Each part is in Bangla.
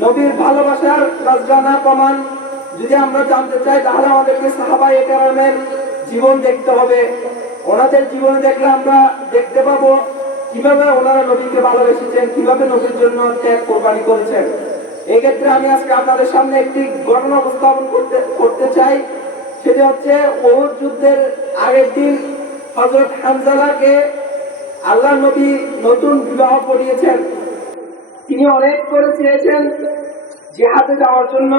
নবীর ভালোবাসার রাজগানা প্রমাণ। যদি আমরা জানতে চাই, তাহলে আমাদেরকে সাহাবাই একরামের জীবন দেখতে হবে। ওনাদের জীবনে দেখলে আমরা দেখতে পাবো কীভাবে ওনারা নবীকে ভালোবেসেছেন, কীভাবে নবীর জন্য ত্যাগ কোরবানি করেছেন। এই ক্ষেত্রে আমি আজকে আপনাদের সামনে একটি ঘটনা উপস্থাপন করতে করতে চাই। সেটি হচ্ছে ওহুদ যুদ্ধের আগের দিন হজরত হামজালাকে আল্লাহ নবী নতুন বিবাহ করিয়েছেন। তিনি অনেক করে চেয়েছেন জেহাদে যাওয়ার জন্য,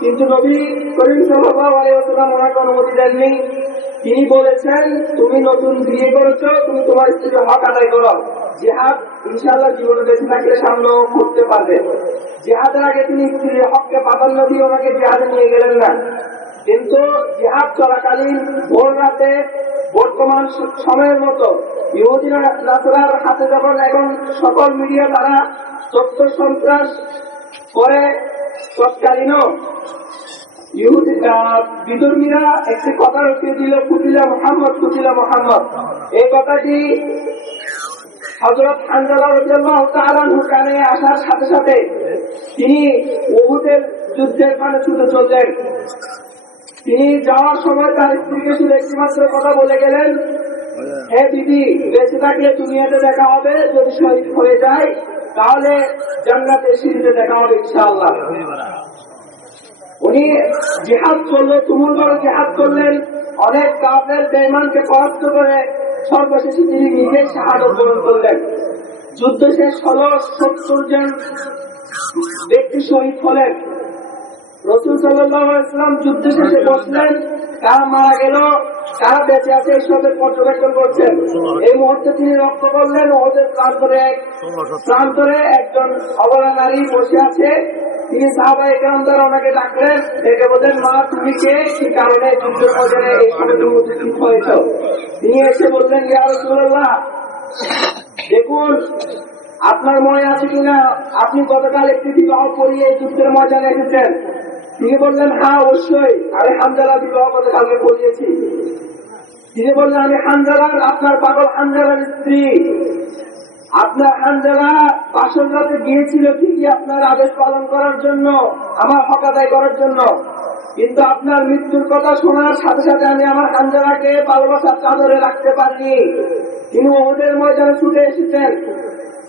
কিন্তু নবী করিম ওয়াসাল্লাম ওনাকে অনুমতি দেননি। তিনি বলেছেন, তুমি নতুন বিয়ে করেছ, তুমি তোমার স্ত্রীর হক আদায় করো। জেহাদ ইনশাআল্লাহ জীবনে বেঁচে থাকলে সামনেও করতে পারবে। জেহাদের আগে তিনি স্ত্রীর হককে প্রাধান্য দিয়ে ওনাকে জেহাদে নিয়ে গেলেন না। কিন্তু জেহাদ চলাকালীন ভোর রাতে বর্তমান সময়ের মতো হাতে যখন এখন সকল মিডিয়া তারা তথ্য সন্ত্রাস করে বিধর্মীরা একটি কথা কানে আসার সাথে সাথে তিনি যুদ্ধের চললেন। তিনি যাওয়ার সময় তার স্ত্রীকে শুধু একটি মাত্র কথা বলে গেলেন হে দিদি, বেঁচে থাকলে দুনিয়াতে দেখা হবে, যদি শহীদ হয়ে যায়, তাহলে জান্নাতে সিঁড়িতে দেখা হবে, ইনশাআল্লাহ। উনি জেহাদ করল, তুমুল বড় জেহাদ করলেন। অনেক কাফের বেঈমানকে পরাস্ত করে সর্বশেষে তিনি নিজেই শাহাদত বরণ করলেন। যুদ্ধ শেষ হলো, সত্তর জন ব্যক্তি শহীদ হলেন। রসুল সাল্লাম যুদ্ধ শেষে বসলেন কারা মারা গেল। কারা বেঁচে আছে এইসবের পর্যবেক্ষণ করছেন। এই মুহূর্তে তিনি লক্ষ্য করলেন ওদের প্রান্তরে প্রান্তরে একজন অবলা নারী বসে আছে। তিনি সাহাবা একরাম দ্বারা ওনাকে ডাকলেন ডেকে বললেন মা তুমি কে? কি কারণে যুদ্ধের ময়দানে এই সময় উপস্থিত হয়েছ তিনি এসে বললেন ইয়া রাসূলুল্লাহ দেখুন আপনার মনে আছে কিনা? আপনি গতকাল একটি বিবাহ করিয়ে যুদ্ধের ময়দানে এসেছেন। তিনি বললেন হ্যাঁ অবশ্যই। আমি হামজালা বিবাহ গতকালকে করিয়েছি তিনি বললেন, আমি হানজালার, আপনার পাগল হানজালার স্ত্রী। আপনার হানজালা বাসন রাতে গিয়েছিল ঠিকই আপনার আদেশ পালন করার জন্য, আমার হক আদায় করার জন্য। কিন্তু আপনার মৃত্যুর কথা শোনার সাথে সাথে আমি আমার হানজালাকে ভালোবাসার চাদরে রাখতে পারিনি। তিনি ওদের ময়দানে ছুটে এসেছেন।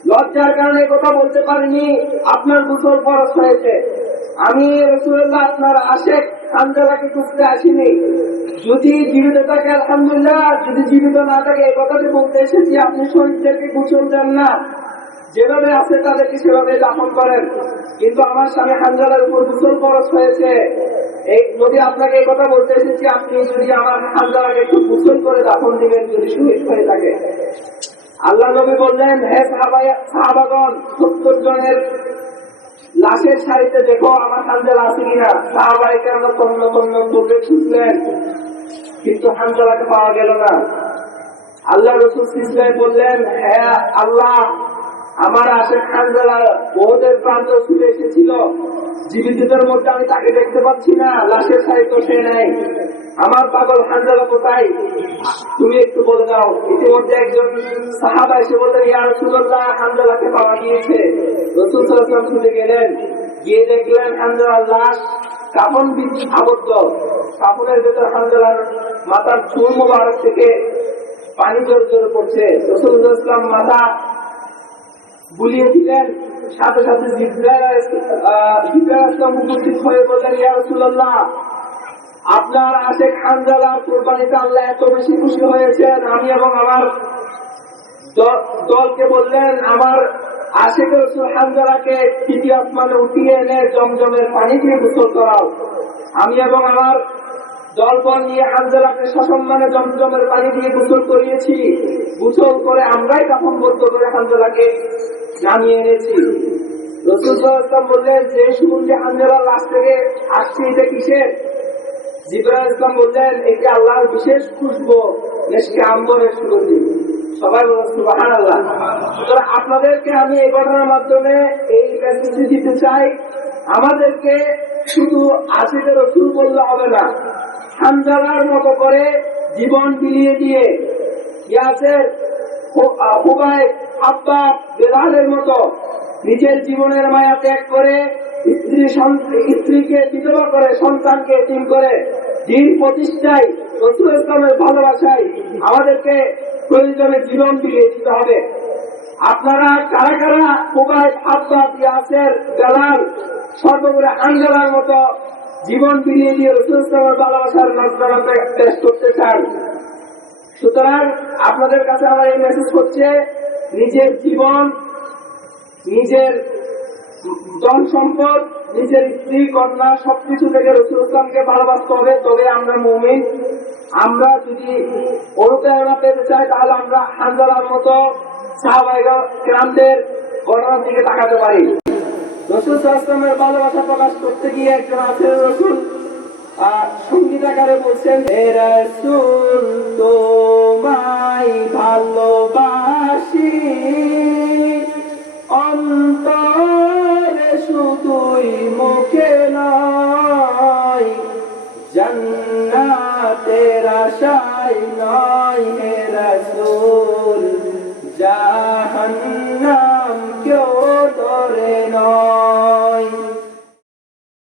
লজ্জার কারণে কথা বলতে পারিনি। আপনার গোসল খরচ হয়েছে। আমি রসুল্লাহ আপনার আশেক হানজালাকে খুঁজতে আসিনি। যদি জীবিত থাকে, আলহামদুলিল্লাহ। যদি জীবিত না থাকে, এই কথাটি বলতে এসেছি, আপনি শহীদদেরকে গোসল দেন না। যেভাবে আছে তাদেরকে সেভাবে দাফন করেন। কিন্তু আমার স্বামী হানজালার উপর গোসল খরচ হয়েছে। এই যদি আপনাকে এই কথা বলতে এসেছি, আপনি যদি আমার হানজালাকে একটু গোসল করে দাফন দিবেন, যদি শহীদ হয়ে থাকে। আল্লাহ নবী বললেন, হে সাহাবা- সাহাবাগণ, সত্তর জনের লাশের সারিতে দেখো, আমার হানজালা আছে কিনা? সাহাবাই কেন তন্ন তন্ন তুলে খুঁজলেন। কিন্তু হানজালাকে পাওয়া গেল না। আল্লাহ রসুল সিসলাই বললেন হ্যাঁ আল্লাহ, আমার আশেখ হানজালা বহুদের প্রান্ত ছুটে এসেছিল। জীবিতদের মধ্যে আমি তাকে দেখতে পাচ্ছি না। লাশের সারি তো সে নেই। আমার পাগল হানজালা কোথায়? তুমি একটু বলে দাও। ইতিমধ্যে একজন সাহাবা এসে বললেন, ইয়া রসুল্লাহ হানজালাকে পাওয়া গিয়েছে। রসুল সাল্লাম গেলেন, গিয়ে দেখলেন হানজালার লাশ কাপন আবদ্ধ। কাপনের ভেতর হানজালার মাথার চুল মোবারক থেকে পানি জোর জোর পড়ছে। রসুল ইসলাম মাথা বুলিয়ে দিলেন, সাথে সাথে ইসলাম উপস্থিত হয়ে বললেন, ইয়া আপনার আশেখ হানজালা কোরবানিতে আল্লাহ এত বেশি খুশি হয়েছেন। আমি এবং আমার দলকে বললেন, আমার আশেখ রসুল হানজালাকে তৃতীয় আসমানে উঠিয়ে এনে জমজমের পানি দিয়ে গোসল করাও। আমি এবং আমার দলবল নিয়ে হানজালাকে সসম্মানে জমজমের পানি দিয়ে গোসল করিয়েছি। গোসল করে আমরাই তখন বদ্ধ করে হানজালাকে জানিয়ে এনেছি। রসুল সাল্লাল্লাহু আলাইহি ওয়াসাল্লাম বললেন, যে সুগন্ধি লাশ থেকে আসছে, এটা কিসের? জিবরাল ইসলাম বললেন, এটি আল্লাহর বিশেষ খুশবু, মেশকে আম্বরের সুগন্ধি। সবাই আপনাদেরকে আমি এই ঘটনার মাধ্যমে এই মেসেজটি দিতে চাই। আমাদেরকে শুধু আসিতে রসুল বললে হবে না হানজালার মতো করে জীবন বিলিয়ে দিয়ে ইয়াসের আব্বা বেলালের মতো নিজের জীবনের মায়া ত্যাগ করে স্ত্রী স্ত্রীকে বিধবা করে, সন্তানকে তিন করে দিন প্রতিষ্ঠায় রসুল ইসলামের ভালোবাসায় আমাদেরকে প্রয়োজনে জীবন বিলিয়ে দিতে হবে। আপনারা কারা কারা মোবাইল আব্বাস ইয়াসের বেলাল সর্বোপরি আঞ্জলার মতো জীবন বিলিয়ে দিয়ে রসুল ভালোবাসার নজরানা পেশ করতে চান। সুতরাং আপনাদের কাছে আমার এই মেসেজ হচ্ছে নিজের জীবন, নিজের ধন সম্পদ, নিজের স্ত্রী, কন্যা, সবকিছু থেকে রসুল ইসলামকে ভালোবাসতে হবে, তবে আমরা মুমিন। আমরা যদি অনুপ্রেরণা পেতে চাই তাহলে আমরা হানজালার মতো সাহবাইগ্রামদের ঘটনার দিকে তাকাতে পারি। রসুল ইসলামের ভালোবাসা প্রকাশ করতে গিয়ে একজন আছেন রসুল। আহ, সংগীত আকারে বলছেন জন্নাতের